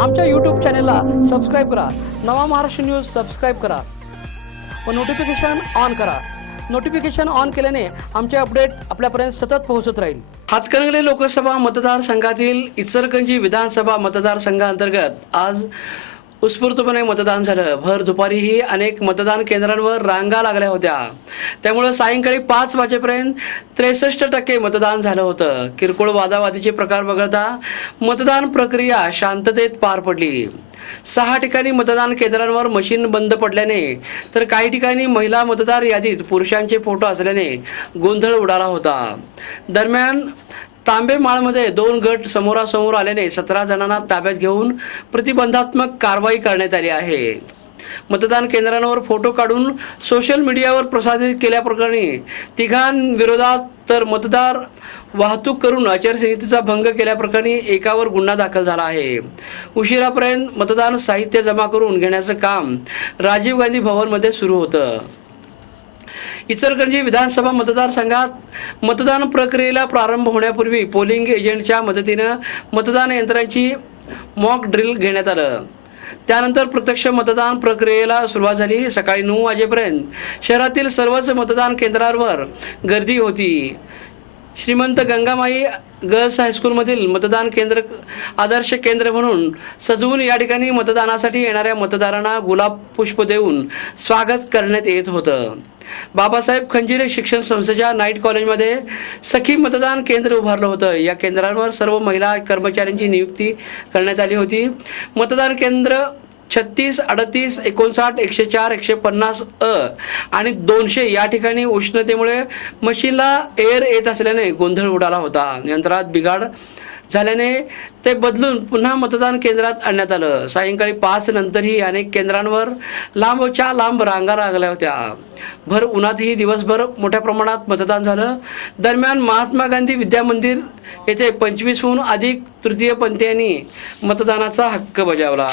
आमच्या यूट्यूब चॅनेलला सबस्क्राईब करा. नवा महाराष्ट्र न्यूज सबस्क्राईब करा. व नोटिफिकेशन ऑन करा. नोटिफिकेशन ऑन केल्याने आमचे अपडेट आपल्यापर्यंत सतत पोहोचत राहील. हातकणंगले लोकसभा मतदारसंघातील इचलकरंजी विधानसभा मतदारसंघाअंतर्गत आज उत्स्फूर्तपणे मतदान झालं. भर दुपारीही अनेक मतदान केंद्रांवर रांगा लागल्या होत्या. त्यामुळं सायंकाळी पाच वाजेपर्यंत त्रेसष्ट टक्के मतदान झालं होतं. किरकोळ वादावादीचे प्रकार वगळता मतदान प्रक्रिया शांततेत पार पडली. सहा ठिकाणी मतदान केंद्रांवर मशीन बंद पडल्याने तर काही ठिकाणी महिला मतदार यादीत पुरुषांचे फोटो असल्याने गोंधळ उडाला होता. दरम्यान तांबेमाळमध्ये दोन गट समोरासमोर आल्याने सतरा जणांना ताब्यात घेऊन प्रतिबंधात्मक कारवाई करण्यात आली आहे. मतदान केंद्रांवर फोटो काढून सोशल मीडियावर प्रसारित केल्याप्रकरणी तिघांविरोधात तर मतदार वाहतूक करून आचारसंहितेचा भंग केल्याप्रकरणी एकावर गुन्हा दाखल झाला आहे. उशिरापर्यंत मतदान साहित्य जमा करून घेण्याचं काम राजीव गांधी भवनमध्ये सुरू होतं. इचलकरंजी विधानसभा मतदारसंघात मतदान प्रक्रियेला प्रारंभ होण्यापूर्वी पोलिंग एजंटच्या मदतीनं मतदान यंत्रांची मॉक ड्रिल घेण्यात आलं. त्यानंतर प्रत्यक्ष मतदान प्रक्रियेला सुरुवात झाली सकाळी नऊ वाजेपर्यंत. शहरातील सर्वच मतदान केंद्रांवर गर्दी होती. श्रीमंत गंगामाई गर्ल्स हायस्कूलमधील मतदान केंद्र आदर्श केंद्र म्हणून सजवून या ठिकाणी मतदानासाठी येणाऱ्या मतदारांना गुलाब पुष्प देऊन स्वागत करण्यात येत होतं. बाबासाहेब खंजिरे शिक्षण संस्थेच्या नाईट कॉलेजमध्ये सखी मतदान केंद्र उभारलं होतं. या केंद्रांवर सर्व महिला कर्मचाऱ्यांची नियुक्ती करण्यात आली होती. मतदान केंद्र छत्तीस अडतीस एकोणसाठ एकशे चार एकशे पन्नास अ आणि दोनशे या ठिकाणी उष्णतेमुळे मशीनला एअर येत असल्याने गोंधळ उडाला होता. यंत्रात बिघाड झाल्याने ते बदलून पुन्हा मतदान केंद्रात आणण्यात आलं. सायंकाळी पाच नंतरही अनेक केंद्रांवर लांबच्या लांब रांगा लागल्या होत्या. भर उन्हातही दिवसभर मोठ्या प्रमाणात मतदान झालं. दरम्यान महात्मा गांधी विद्या मंदिर येथे पंचवीसहून अधिक तृतीयपंथीयांनी मतदानाचा हक्क बजावला.